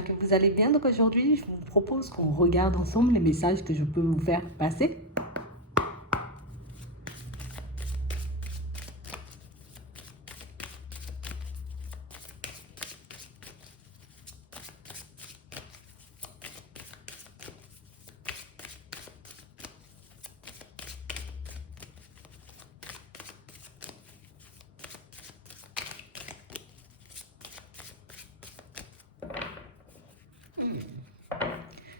j'espère que vous allez bien. Donc aujourd'hui, je vous propose qu'on regarde ensemble les messages que je peux vous faire passer.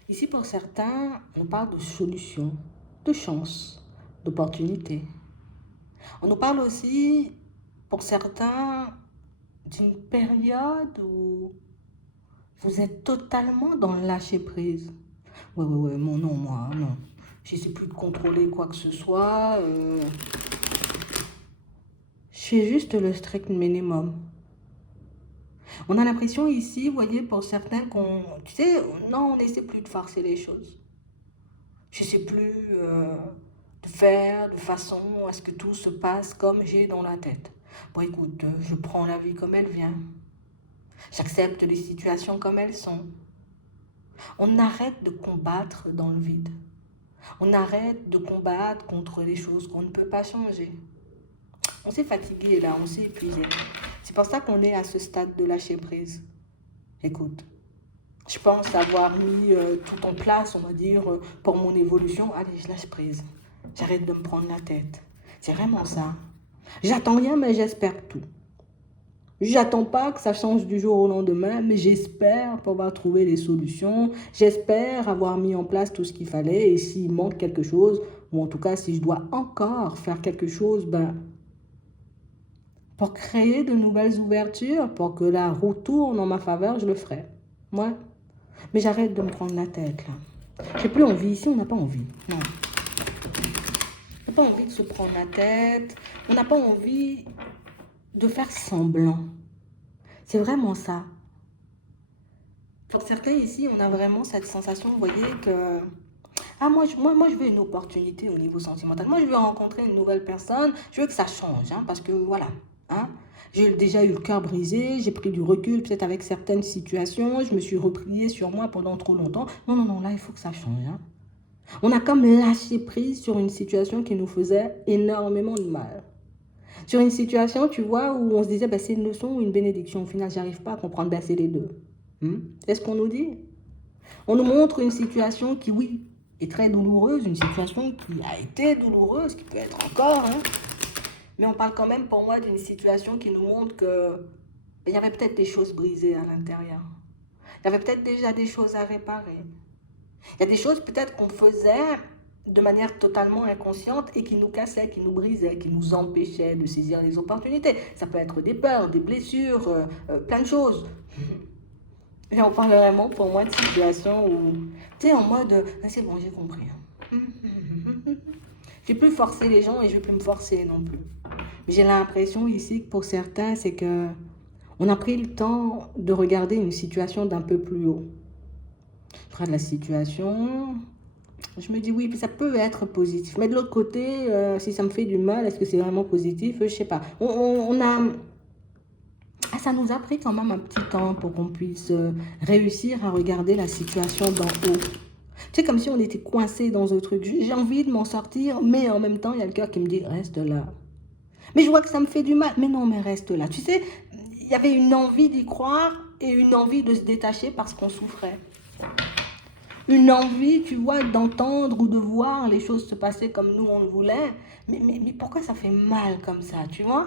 Ici, pour certains, on parle de solutions, de chances, d'opportunités. On nous parle aussi, pour certains, d'une période où vous êtes totalement dans le lâcher-prise. Ouais, non, moi, non. J'essaie plus de contrôler quoi que ce soit. Je fais juste le strict minimum. On a l'impression ici, vous voyez, pour certains, tu sais, non, on n'essaie plus de forcer les choses. Je ne sais plus de faire de façon à ce que tout se passe comme j'ai dans la tête. Bon, écoute, je prends la vie comme elle vient. J'accepte les situations comme elles sont. On arrête de combattre dans le vide. On arrête de combattre contre les choses qu'on ne peut pas changer. On s'est fatigué là, on s'est épuisé. C'est pour ça qu'on est à ce stade de lâcher prise. Écoute, je pense avoir mis tout en place, on va dire, pour mon évolution. Allez, je lâche prise. J'arrête de me prendre la tête. C'est vraiment ça. J'attends rien, mais j'espère tout. J'attends pas que ça change du jour au lendemain, mais j'espère pouvoir trouver les solutions. J'espère avoir mis en place tout ce qu'il fallait. Et s'il manque quelque chose, ou en tout cas si je dois encore faire quelque chose, pour créer de nouvelles ouvertures, pour que la roue tourne en ma faveur, je le ferai. Ouais. Mais j'arrête de me prendre la tête, là. J'ai plus envie. Ici, on n'a pas envie. Non. On n'a pas envie de se prendre la tête. On n'a pas envie de faire semblant. C'est vraiment ça. Pour certains ici, on a vraiment cette sensation, vous voyez, que... Ah, moi, je veux une opportunité au niveau sentimental. Moi, je veux rencontrer une nouvelle personne. Je veux que ça change, hein, parce que, voilà. Hein, j'ai déjà eu le cœur brisé, j'ai pris du recul peut-être avec certaines situations, je me suis repliée sur moi pendant trop longtemps. Non, là, il faut que ça change. Hein. On a comme lâché prise sur une situation qui nous faisait énormément de mal. Sur une situation, tu vois, où on se disait, c'est une leçon ou une bénédiction. Au final, j'arrive pas à comprendre, c'est les deux. C'est ce qu'on nous dit. On nous montre une situation qui, oui, est très douloureuse, une situation qui a été douloureuse, qui peut être encore, hein. Mais on parle quand même pour moi d'une situation qui nous montre qu'il y avait peut-être des choses brisées à l'intérieur. Il y avait peut-être déjà des choses à réparer. Il y a des choses peut-être qu'on faisait de manière totalement inconsciente et qui nous cassaient, qui nous brisaient, qui nous empêchaient de saisir les opportunités. Ça peut être des peurs, des blessures, plein de choses. Et on parle vraiment pour moi de situations où, tu sais, en mode, c'est bon, j'ai compris. Je ne vais plus forcer les gens et je ne vais plus me forcer non plus. J'ai l'impression ici que pour certains, c'est que on a pris le temps de regarder une situation d'un peu plus haut. Je regarde la situation, je me dis oui, ça peut être positif. Mais de l'autre côté, si ça me fait du mal, est-ce que c'est vraiment positif? Je ne sais pas. Ça nous a pris quand même un petit temps pour qu'on puisse réussir à regarder la situation d'en haut. C'est comme si on était coincé dans un truc. J'ai envie de m'en sortir, mais en même temps, il y a le cœur qui me dit reste là. Mais je vois que ça me fait du mal. Mais non, mais reste là. Tu sais, il y avait une envie d'y croire et une envie de se détacher parce qu'on souffrait. Une envie, tu vois, d'entendre ou de voir les choses se passer comme nous on le voulait. Mais pourquoi ça fait mal comme ça, tu vois?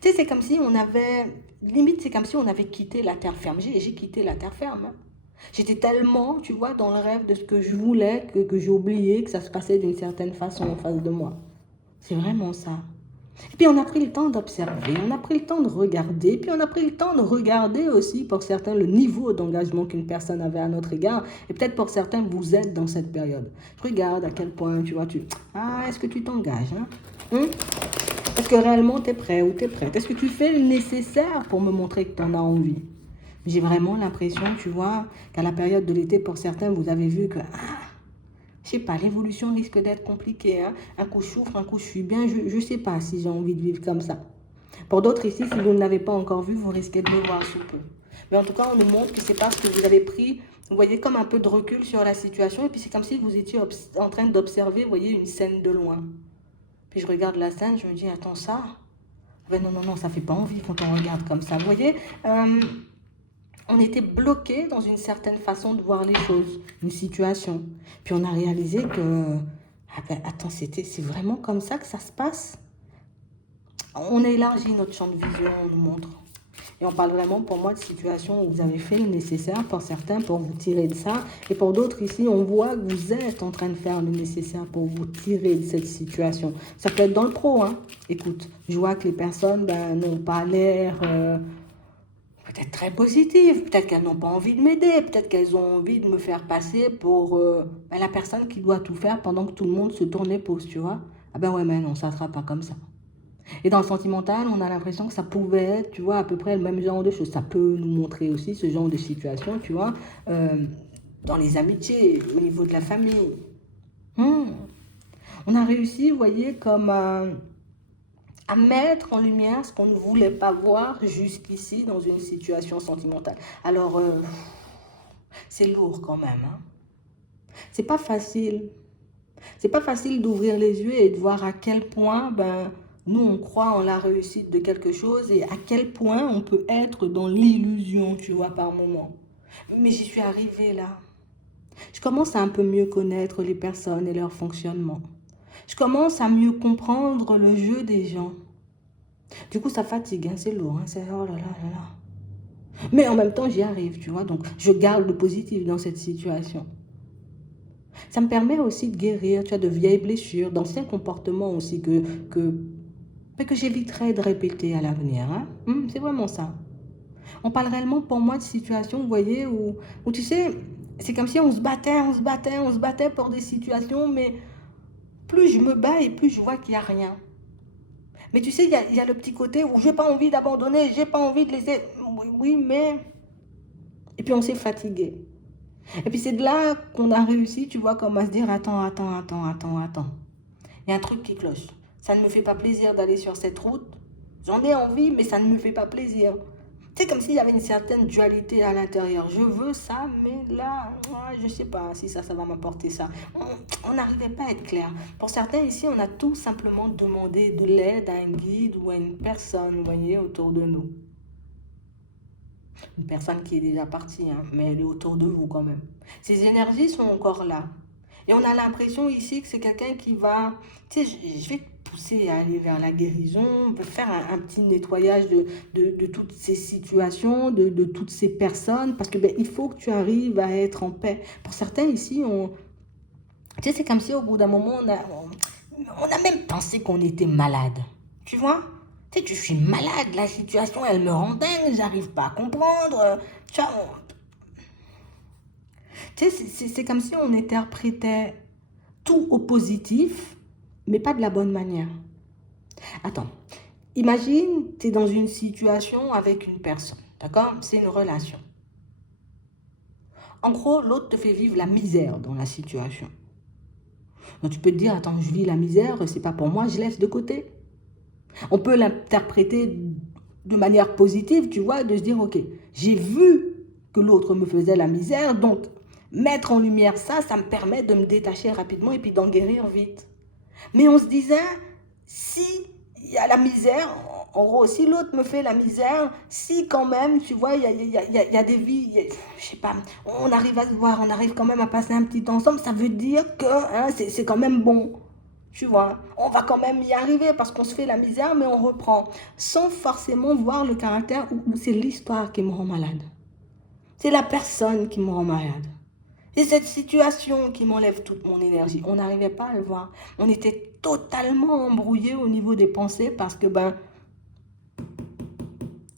Tu sais, c'est comme si on avait... Limite, c'est comme si on avait quitté la terre ferme. J'ai quitté la terre ferme. Hein. J'étais tellement, tu vois, dans le rêve de ce que je voulais que j'ai oublié que ça se passait d'une certaine façon en face de moi. C'est vraiment ça. Et puis on a pris le temps d'observer, on a pris le temps de regarder, puis on a pris le temps de regarder aussi pour certains le niveau d'engagement qu'une personne avait à notre égard. Et peut-être pour certains, vous êtes dans cette période. Je regarde à quel point, tu vois, est-ce que tu t'engages, hein? Est-ce que réellement tu es prêt ou tu es prête? Est-ce que tu fais le nécessaire pour me montrer que tu en as envie? J'ai vraiment l'impression, tu vois, qu'à la période de l'été, pour certains, vous avez vu que... je sais pas, l'évolution risque d'être compliquée. Hein. Un coup je souffre, un coup je suis bien. Je sais pas si j'ai envie de vivre comme ça. Pour d'autres ici, si vous ne l'avez pas encore vu, vous risquez de le voir sous peu. Mais en tout cas, on nous montre que c'est parce que vous avez pris, vous voyez, comme un peu de recul sur la situation. Et puis c'est comme si vous étiez en train d'observer, vous voyez, une scène de loin. Puis je regarde la scène, je me dis, attends, ça? Ben non, non, non, ça fait pas envie quand on regarde comme ça. Vous voyez, on était bloqué dans une certaine façon de voir les choses, une situation. Puis on a réalisé que, ah ben, attends, c'est vraiment comme ça que ça se passe? On a élargi notre champ de vision, on nous montre. Et on parle vraiment, pour moi, de situations où vous avez fait le nécessaire pour certains, pour vous tirer de ça. Et pour d'autres, ici, on voit que vous êtes en train de faire le nécessaire pour vous tirer de cette situation. Ça peut être dans le pro, hein. Écoute, je vois que les personnes n'ont pas l'air peut-être très positives. Peut-être qu'elles n'ont pas envie de m'aider. Peut-être qu'elles ont envie de me faire passer pour la personne qui doit tout faire pendant que tout le monde se tourne les pouces, tu vois. Ah ben ouais, mais non, ça ne sera pas comme ça. Et dans le sentimental, on a l'impression que ça pouvait être, tu vois, à peu près le même genre de choses. Ça peut nous montrer aussi ce genre de situation, tu vois, dans les amitiés, au niveau de la famille. On a réussi, vous voyez, comme à mettre en lumière ce qu'on ne voulait pas voir jusqu'ici dans une situation sentimentale. Alors, c'est lourd quand même. Hein. C'est pas facile. C'est pas facile d'ouvrir les yeux et de voir à quel point, nous, on croit en la réussite de quelque chose et à quel point on peut être dans l'illusion, tu vois, par moment. Mais j'y suis arrivée là. Je commence à un peu mieux connaître les personnes et leur fonctionnement. Je commence à mieux comprendre le jeu des gens. Du coup, ça fatigue, hein, c'est lourd, hein, c'est oh là là là là. Mais en même temps, j'y arrive, tu vois, donc je garde le positif dans cette situation. Ça me permet aussi de guérir, tu vois, de vieilles blessures, d'anciens comportements aussi que j'éviterai de répéter à l'avenir. Hein. C'est vraiment ça. On parle réellement pour moi de situations, vous voyez, où tu sais, c'est comme si on se battait pour des situations, mais plus je me bats et plus je vois qu'il n'y a rien. Mais tu sais, il y a le petit côté où j'ai pas envie d'abandonner, j'ai pas envie de laisser... Oui, mais... Et puis on s'est fatigué. Et puis c'est de là qu'on a réussi, tu vois, comme à se dire, attends. Il y a un truc qui cloche. Ça ne me fait pas plaisir d'aller sur cette route. J'en ai envie, mais ça ne me fait pas plaisir. C'est comme s'il y avait une certaine dualité à l'intérieur. Je veux ça, mais là, je ne sais pas si ça va m'apporter ça. On n'arrivait pas à être clair. Pour certains ici, on a tout simplement demandé de l'aide à un guide ou à une personne, vous voyez, autour de nous. Une personne qui est déjà partie, hein, mais elle est autour de vous quand même. Ces énergies sont encore là. Et on a l'impression ici que c'est quelqu'un qui va, tu sais, je vais te pousser à aller vers la guérison, faire un petit nettoyage de toutes ces situations, de toutes ces personnes, parce que il faut que tu arrives à être en paix. Pour certains ici, tu sais, c'est comme si au bout d'un moment, on a même pensé qu'on était malade, tu vois. Tu sais, je suis malade, la situation, elle me rend dingue, j'arrive pas à comprendre, tu vois. Tu sais, c'est comme si on interprétait tout au positif, mais pas de la bonne manière. Attends, imagine, tu es dans une situation avec une personne, d'accord? C'est une relation. En gros, l'autre te fait vivre la misère dans la situation. Donc tu peux te dire, attends, je vis la misère, c'est pas pour moi, je laisse de côté. On peut l'interpréter de manière positive, tu vois, de se dire, ok, j'ai vu que l'autre me faisait la misère, donc mettre en lumière ça me permet de me détacher rapidement et puis d'en guérir vite. Mais on se disait, si il y a la misère, en gros, si l'autre me fait la misère, si quand même, tu vois, il y a des vies, je sais pas, on arrive à se voir, on arrive quand même à passer un petit temps ensemble, ça veut dire que c'est quand même bon. Tu vois, on va quand même y arriver parce qu'on se fait la misère, mais on reprend. Sans forcément voir le caractère où c'est l'histoire qui me rend malade. C'est la personne qui me rend malade. C'est cette situation qui m'enlève toute mon énergie. On n'arrivait pas à le voir. On était totalement embrouillés au niveau des pensées parce que,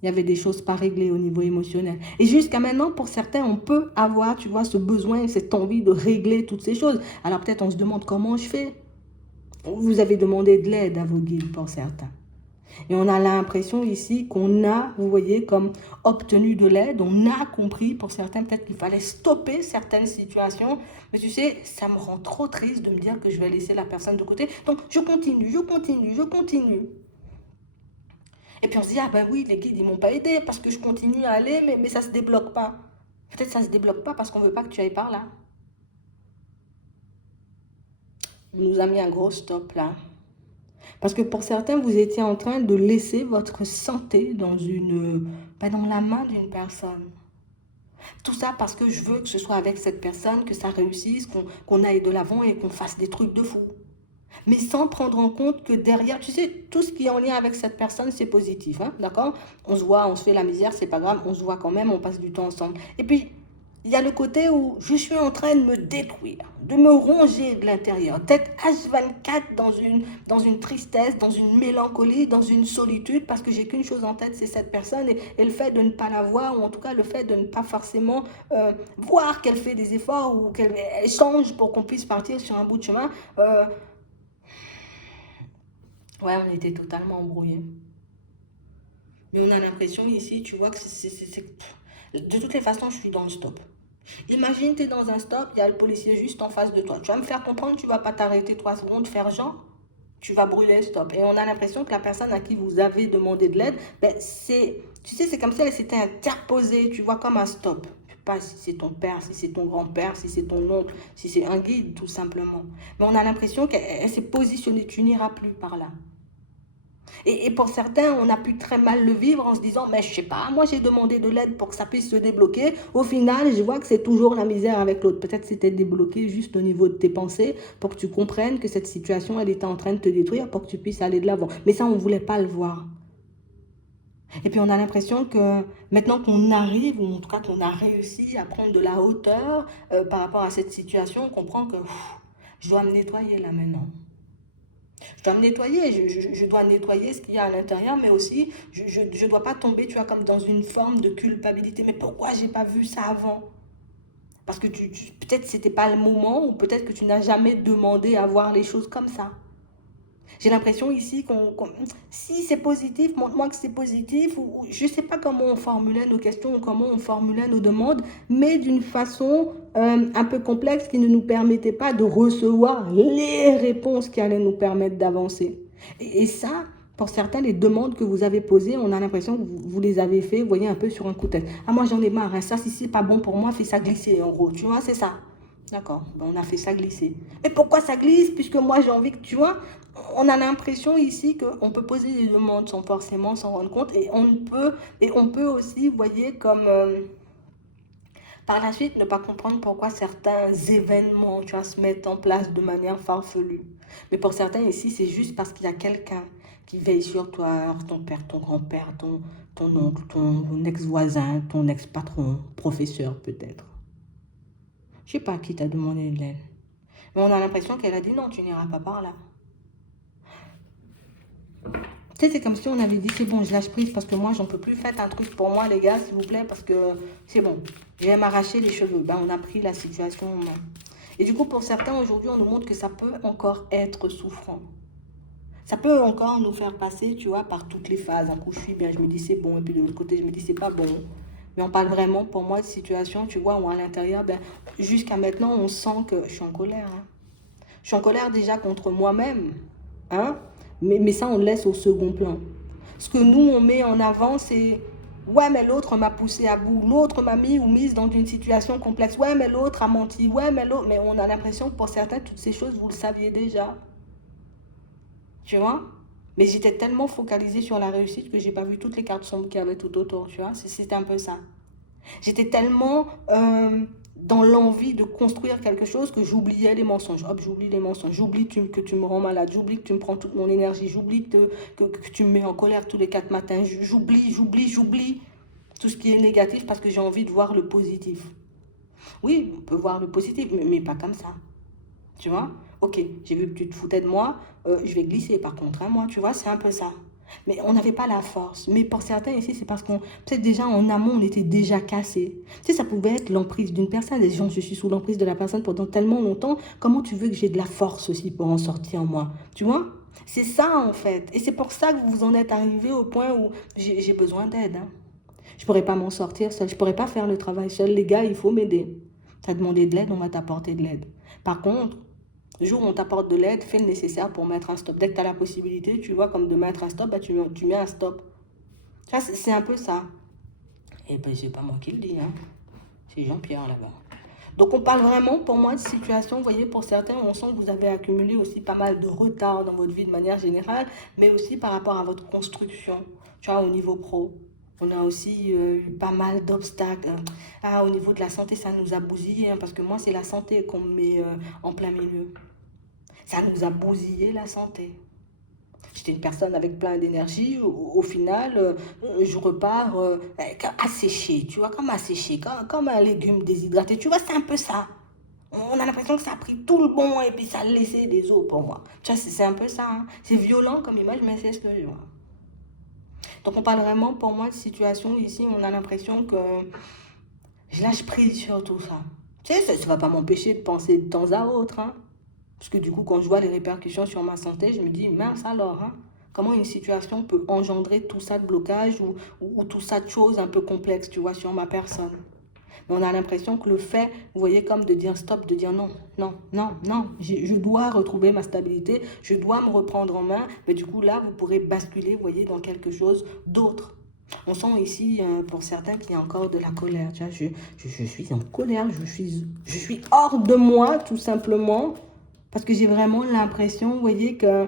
il y avait des choses pas réglées au niveau émotionnel. Et jusqu'à maintenant, pour certains, on peut avoir, tu vois, ce besoin, cette envie de régler toutes ces choses. Alors peut-être on se demande comment je fais. Vous avez demandé de l'aide à vos guides pour certains. Et on a l'impression ici qu'on a, vous voyez, comme obtenu de l'aide, on a compris pour certains peut-être qu'il fallait stopper certaines situations. Mais tu sais, ça me rend trop triste de me dire que je vais laisser la personne de côté. Donc je continue. Et puis on se dit, ah ben oui, les guides, ils m'ont pas aidé parce que je continue à aller, mais ça se débloque pas. Peut-être ça se débloque pas parce qu'on veut pas que tu ailles par là. On nous a mis un gros stop là. Parce que pour certains, vous étiez en train de laisser votre santé dans la main d'une personne. Tout ça parce que je veux que ce soit avec cette personne, que ça réussisse, qu'on aille de l'avant et qu'on fasse des trucs de fou. Mais sans prendre en compte que derrière, tu sais, tout ce qui est en lien avec cette personne, c'est positif, hein, d'accord? On se voit, on se fait la misère, c'est pas grave, on se voit quand même, on passe du temps ensemble. Et puis, il y a le côté où je suis en train de me détruire, de me ronger de l'intérieur, d'être H24 dans une tristesse, dans une mélancolie, dans une solitude, parce que j'ai qu'une chose en tête, c'est cette personne, et le fait de ne pas la voir, ou en tout cas le fait de ne pas forcément voir qu'elle fait des efforts, ou qu'elle change pour qu'on puisse partir sur un bout de chemin, ouais, on était totalement embrouillés. Mais on a l'impression ici, tu vois, que de toutes les façons, je suis dans le stop. Imagine, tu es dans un stop, il y a le policier juste en face de toi. Tu vas me faire comprendre, tu vas pas t'arrêter 3 secondes, faire genre, tu vas brûler le stop. Et on a l'impression que la personne à qui vous avez demandé de l'aide, ben tu sais, c'est comme si elle s'était interposée, tu vois, comme un stop. Je sais pas si c'est ton père, si c'est ton grand-père, si c'est ton oncle, si c'est un guide, tout simplement. Mais on a l'impression qu'elle s'est positionnée, tu n'iras plus par là. Et pour certains, on a pu très mal le vivre en se disant, mais je sais pas, moi j'ai demandé de l'aide pour que ça puisse se débloquer. Au final, je vois que c'est toujours la misère avec l'autre. Peut-être c'était débloqué juste au niveau de tes pensées pour que tu comprennes que cette situation, elle était en train de te détruire pour que tu puisses aller de l'avant. Mais ça, on ne voulait pas le voir. Et puis on a l'impression que maintenant qu'on arrive, ou en tout cas qu'on a réussi à prendre de la hauteur par rapport à cette situation, on comprend que je dois me nettoyer là maintenant. Je dois me nettoyer, je dois nettoyer ce qu'il y a à l'intérieur, mais aussi, je ne dois pas tomber, tu vois, comme dans une forme de culpabilité. Mais pourquoi j'ai pas vu ça avant? Parce que peut-être c'était pas le moment, ou peut-être que tu n'as jamais demandé à voir les choses comme ça. J'ai l'impression ici si c'est positif, montre-moi que c'est positif, ou je ne sais pas comment on formulait nos questions, ou comment on formulait nos demandes, mais d'une façon un peu complexe qui ne nous permettait pas de recevoir les réponses qui allaient nous permettre d'avancer. Et ça, pour certains, les demandes que vous avez posées, on a l'impression que vous les avez fait, vous voyez, un peu sur un coup de tête. Ah, moi j'en ai marre, hein, ça si c'est pas bon pour moi, fais ça glisser en gros, tu vois, c'est ça. D'accord, ben, on a fait ça glisser. Mais pourquoi ça glisse? Puisque moi j'ai envie que tu vois, on a l'impression ici qu'on peut poser des demandes sans forcément s'en rendre compte, et on peut aussi, vous voyez, comme par la suite ne pas comprendre pourquoi certains événements, tu vois, se mettent en place de manière farfelue. Mais pour certains ici, c'est juste parce qu'il y a quelqu'un qui veille sur toi, ton père, ton grand-père, ton oncle, ton ex-voisin, ton ex-patron, professeur peut-être. Je sais pas qui t'a demandé de l'aide. Mais on a l'impression qu'elle a dit non, tu n'iras pas par là. Tu sais, c'est comme si on avait dit c'est bon, je lâche prise parce que moi j'en peux plus. Faites un truc pour moi, les gars, s'il vous plaît, parce que c'est bon. Je vais m'arracher les cheveux. Ben, on a pris la situation en main. Et du coup, pour certains, aujourd'hui, on nous montre que ça peut encore être souffrant. Ça peut encore nous faire passer, tu vois, par toutes les phases. Un coup, je suis bien, je me dis c'est bon. Et puis de l'autre côté, je me dis c'est pas bon. Mais on parle vraiment, pour moi, de situation, tu vois, où à l'intérieur, ben, jusqu'à maintenant, on sent que je suis en colère. Hein. Je suis en colère déjà contre moi-même. Hein? Mais ça, on le laisse au second plan. Ce que nous, on met en avant, c'est ouais, mais l'autre m'a poussé à bout. L'autre m'a mis ou mise dans une situation complexe. Ouais, mais l'autre a menti. Ouais, mais l'autre. Mais on a l'impression que pour certains, toutes ces choses, vous le saviez déjà. Tu vois? Mais j'étais tellement focalisée sur la réussite que j'ai pas vu toutes les cartes sombres qu'il y avait tout autour. Tu vois? C'était un peu ça. J'étais tellement dans l'envie de construire quelque chose que j'oubliais les mensonges. Hop, j'oublie les mensonges. J'oublie que tu me rends malade. J'oublie que tu me prends toute mon énergie. J'oublie que tu me mets en colère tous les 4 matins. J'oublie tout ce qui est négatif parce que j'ai envie de voir le positif. Oui, on peut voir le positif, mais pas comme ça. Tu vois? Ok, j'ai vu que tu te foutais de moi. Je vais glisser par contre, hein, moi, tu vois, c'est un peu ça. Mais on n'avait pas la force. Mais pour certains ici, c'est parce qu'on, peut-être déjà en amont, on était déjà cassé. Tu sais, ça pouvait être l'emprise d'une personne. Des gens, je suis sous l'emprise de la personne pendant tellement longtemps. Comment tu veux que j'ai de la force aussi pour en sortir, moi? Tu vois? C'est ça, en fait. Et c'est pour ça que vous en êtes arrivé au point où j'ai besoin d'aide. Hein. Je ne pourrais pas m'en sortir seule. Je ne pourrais pas faire le travail seul. Les gars, il faut m'aider. Tu as demandé de l'aide, on va t'apporter de l'aide. Par contre, le jour où on t'apporte de l'aide, fais le nécessaire pour mettre un stop. Dès que tu as la possibilité, tu vois, comme de mettre un stop, bah, tu mets un stop. Tu vois, c'est un peu ça. Et ben, c'est pas moi qui le dis, hein. C'est Jean-Pierre là-bas. Donc, on parle vraiment, pour moi, de situation, vous voyez, pour certains, on sent que vous avez accumulé aussi pas mal de retard dans votre vie de manière générale, mais aussi par rapport à votre construction, tu vois, au niveau pro. On a aussi eu pas mal d'obstacles. Au niveau de la santé, ça nous a bousillé, hein, parce que moi, c'est la santé qu'on me met en plein milieu. Ça nous a bousillé la santé. J'étais une personne avec plein d'énergie. Au final, je repars asséché, tu vois, comme asséché, comme un légume déshydraté. Tu vois, c'est un peu ça. On a l'impression que ça a pris tout le bon et puis ça a laissé des os pour moi. Tu vois, c'est un peu ça. Hein. C'est violent comme image, mais c'est ce que je vois. Donc on parle vraiment pour moi de situation ici, on a l'impression que je lâche prise sur tout ça. Tu sais, ça ne va pas m'empêcher de penser de temps à autre. Hein. Parce que du coup, quand je vois les répercussions sur ma santé, je me dis, mince alors, hein, comment une situation peut engendrer tout ça de blocage ou tout ça de choses un peu complexes, tu vois, sur ma personne. Mais on a l'impression que le fait, vous voyez, comme de dire stop, de dire non, non, non, non, je dois retrouver ma stabilité, je dois me reprendre en main. Mais du coup, là, vous pourrez basculer, vous voyez, dans quelque chose d'autre. On sent ici, pour certains, qu'il y a encore de la colère. Tu vois, je suis en colère, je suis hors de moi, tout simplement, parce que j'ai vraiment l'impression, vous voyez, que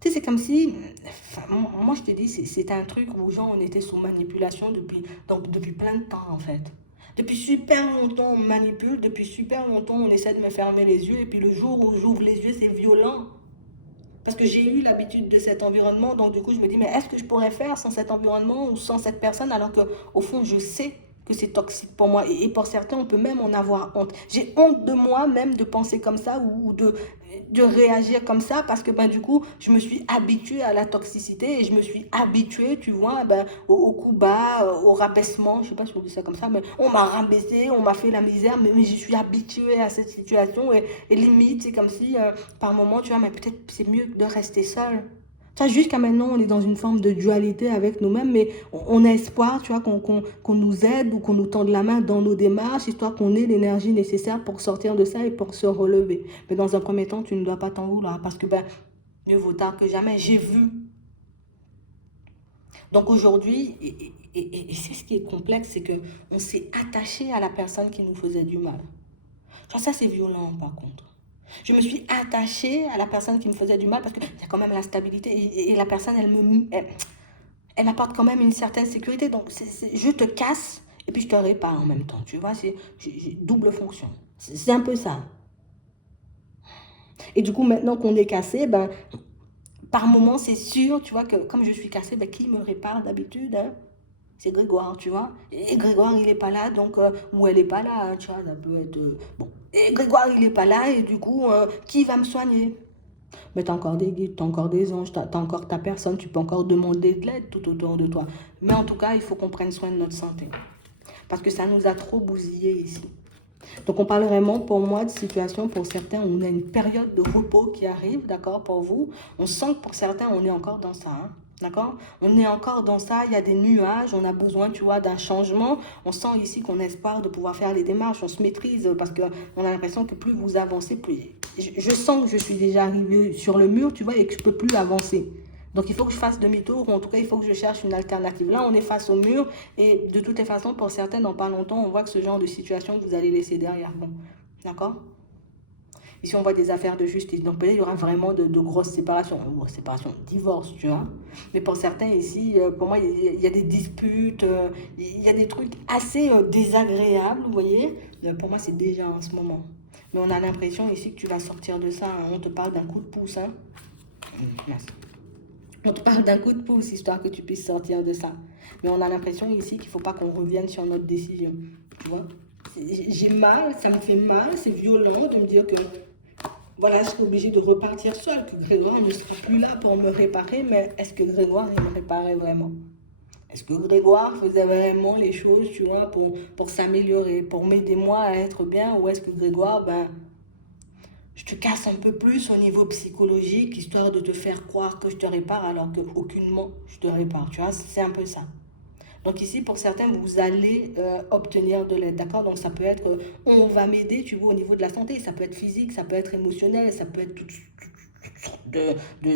tu sais, c'est comme si, enfin, moi je te dis, c'est un truc où gens on était sous manipulation depuis plein de temps en fait. Depuis super longtemps on manipule, depuis super longtemps on essaie de me fermer les yeux et puis le jour où j'ouvre les yeux c'est violent. Parce que j'ai eu l'habitude de cet environnement, donc du coup je me dis, mais est-ce que je pourrais faire sans cet environnement ou sans cette personne alors que au fond je sais que c'est toxique pour moi et pour certains on peut même en avoir honte. J'ai honte de moi même de penser comme ça ou de réagir comme ça parce que ben du coup je me suis habituée à la toxicité et je me suis habituée tu vois ben, au coup bas, au rabaissement, je sais pas si on dit ça comme ça, mais on m'a rabaissé, on m'a fait la misère, mais je suis habituée à cette situation et limite c'est comme si par moment tu vois mais peut-être c'est mieux de rester seule. Ça, jusqu'à maintenant, on est dans une forme de dualité avec nous-mêmes, mais on a espoir, tu vois, qu'on nous aide ou qu'on nous tende la main dans nos démarches, histoire qu'on ait l'énergie nécessaire pour sortir de ça et pour se relever. Mais dans un premier temps, tu ne dois pas t'en vouloir, parce que, ben, mieux vaut tard que jamais, j'ai vu. Donc aujourd'hui, et c'est ce qui est complexe, c'est qu'on s'est attaché à la personne qui nous faisait du mal. Genre ça, c'est violent, par contre. Je me suis attachée à la personne qui me faisait du mal parce qu'il y a quand même la stabilité et la personne, elle m'apporte quand même une certaine sécurité. Donc, je te casse et puis je te répare en même temps. Tu vois, c'est double fonction. C'est un peu ça. Et du coup, maintenant qu'on est cassé, ben, par moment, c'est sûr, tu vois, que comme je suis cassée, ben, qui me répare d'habitude hein. C'est Grégoire, tu vois. Et Grégoire, il n'est pas là, donc, ou elle n'est pas là, hein, tu vois, ça peut être... bon. Et Grégoire, il n'est pas là, et du coup, qui va me soigner? Mais tu as encore des guides, tu as encore des anges, tu as encore ta personne, tu peux encore demander de l'aide tout autour de toi. Mais en tout cas, il faut qu'on prenne soin de notre santé. Parce que ça nous a trop bousillé ici. Donc on parle vraiment pour moi de situation pour certains où on a une période de repos qui arrive, d'accord, pour vous. On sent que pour certains on est encore dans ça, hein, d'accord. On est encore dans ça, il y a des nuages, on a besoin, tu vois, d'un changement. On sent ici qu'on a espoir de pouvoir faire les démarches, on se maîtrise parce qu'on a l'impression que plus vous avancez, plus... Je sens que je suis déjà arrivée sur le mur, tu vois, et que je ne peux plus avancer. Donc il faut que je fasse demi-tour, ou en tout cas il faut que je cherche une alternative. Là on est face au mur et de toutes les façons pour certains dans pas longtemps on voit que ce genre de situation vous allez laisser derrière vous. D'accord? Ici on voit des affaires de justice, donc peut-être il y aura vraiment de grosses séparations, divorce tu vois. Mais pour certains ici, pour moi il y a des disputes, il y a des trucs assez désagréables, vous voyez. Pour moi c'est déjà en ce moment. Mais on a l'impression ici que tu vas sortir de ça, hein. On te parle d'un coup de pouce. Hein. Merci. On te parle d'un coup de pouce, histoire que tu puisses sortir de ça. Mais on a l'impression ici qu'il ne faut pas qu'on revienne sur notre décision. Tu vois? J'ai mal, ça me fait mal, c'est violent de me dire que voilà, je serai obligée de repartir seule, que Grégoire ne sera plus là pour me réparer, mais est-ce que Grégoire il me réparait vraiment? Est-ce que Grégoire faisait vraiment les choses, tu vois, pour s'améliorer, pour m'aider moi à être bien, ou est-ce que Grégoire, ben, je te casse un peu plus au niveau psychologique, histoire de te faire croire que je te répare, alors qu'aucunement je te répare, tu vois, c'est un peu ça. Donc ici, pour certains, vous allez obtenir de l'aide, d'accord? Donc ça peut être, on va m'aider, tu vois, au niveau de la santé, ça peut être physique, ça peut être émotionnel, ça peut être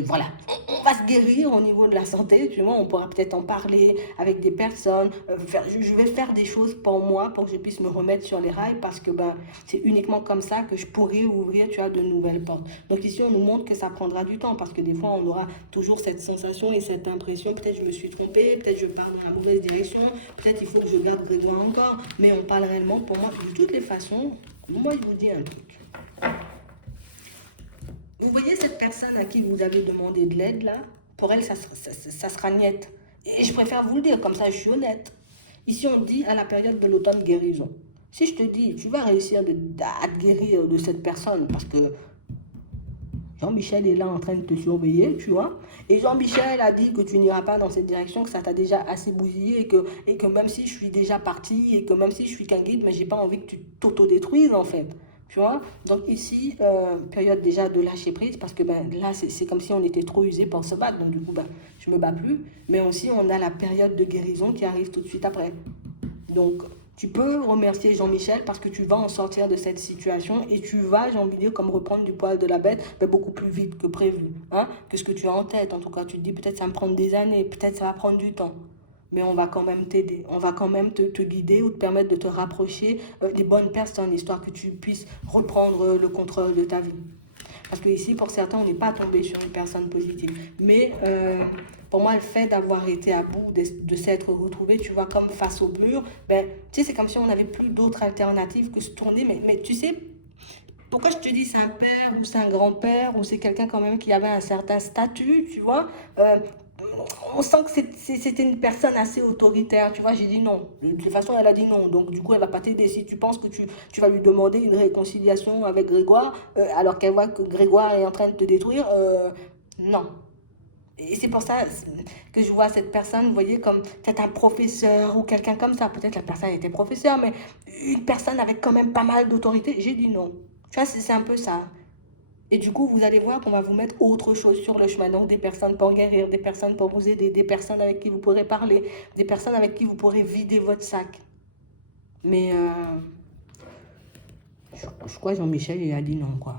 voilà, on va se guérir au niveau de la santé, tu vois, on pourra peut-être en parler avec des personnes, je vais faire des choses pour moi, pour que je puisse me remettre sur les rails, parce que ben, c'est uniquement comme ça que je pourrai ouvrir, tu vois, de nouvelles portes. Donc ici, on nous montre que ça prendra du temps, parce que des fois, on aura toujours cette sensation et cette impression, peut-être je me suis trompée, peut-être je pars dans la mauvaise direction, peut-être il faut que je garde Grégoire encore, mais on parle réellement, pour moi, de toutes les façons, moi, je vous dis un truc. Vous voyez cette personne à qui vous avez demandé de l'aide là? Pour elle, ça sera niette. Et je préfère vous le dire, comme ça je suis honnête. Ici, on dit à la période de l'automne guérison. Si je te dis, tu vas réussir à te guérir de cette personne parce que Jean-Michel est là en train de te surveiller, tu vois. Et Jean-Michel a dit que tu n'iras pas dans cette direction, que ça t'a déjà assez bousillé et que même si je suis déjà parti et que même si je suis qu'un guide, mais j'ai pas envie que tu t'autodétruises en fait. Tu vois. Donc ici, période déjà de lâcher prise parce que ben, là, c'est comme si on était trop usé pour se battre. Donc du coup, ben, je me bats plus. Mais aussi, on a la période de guérison qui arrive tout de suite après. Donc, tu peux remercier Jean-Michel parce que tu vas en sortir de cette situation et tu vas, j'ai envie de dire, comme reprendre du poil de la bête, mais beaucoup plus vite que prévu, hein, que ce que tu as en tête. En tout cas, tu te dis peut-être ça va me prendre des années, peut-être ça va prendre du temps. Mais on va quand même t'aider, on va quand même te guider ou te permettre de te rapprocher des bonnes personnes, histoire que tu puisses reprendre le contrôle de ta vie. Parce que ici, pour certains, on n'est pas tombé sur une personne positive. Mais pour moi, le fait d'avoir été à bout, de s'être retrouvé, tu vois, comme face au mur, ben, tu sais, c'est comme si on n'avait plus d'autre alternative que se tourner. Mais tu sais, pourquoi je te dis c'est un père ou c'est un grand-père ou c'est quelqu'un quand même qui avait un certain statut, tu vois, on sent que c'était une personne assez autoritaire, tu vois, j'ai dit non. De toute façon, elle a dit non, donc du coup, elle va pas t'aider. Si tu penses que tu vas lui demander une réconciliation avec Grégoire, alors qu'elle voit que Grégoire est en train de te détruire, non. Et c'est pour ça que je vois cette personne, vous voyez, comme peut-être un professeur ou quelqu'un comme ça. Peut-être la personne était professeur, mais une personne avec quand même pas mal d'autorité. J'ai dit non. Tu vois, c'est un peu ça. Et du coup, vous allez voir qu'on va vous mettre autre chose sur le chemin. Donc, des personnes pour guérir, des personnes pour vous aider, des personnes avec qui vous pourrez parler, des personnes avec qui vous pourrez vider votre sac. Mais je crois que Jean-Michel, il a dit non, quoi.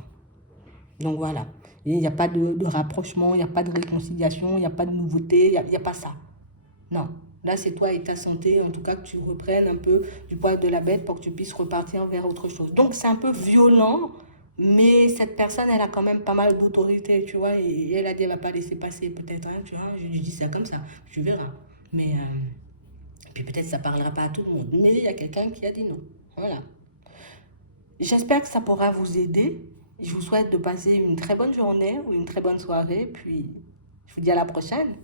Donc, voilà. Il n'y a pas de rapprochement, il n'y a pas de réconciliation, il n'y a pas de nouveauté, il y a pas ça. Non. Là, c'est toi et ta santé, en tout cas, que tu reprennes un peu du poil de la bête pour que tu puisses repartir vers autre chose. Donc, c'est un peu violent, mais cette personne, elle a quand même pas mal d'autorité, tu vois, et elle a dit, elle va pas laisser passer, peut-être, hein, tu vois. Je lui dis ça comme ça, tu verras. Mais, puis peut-être ça parlera pas à tout le monde, mais il y a quelqu'un qui a dit non. Voilà. J'espère que ça pourra vous aider. Je vous souhaite de passer une très bonne journée ou une très bonne soirée, puis je vous dis à la prochaine.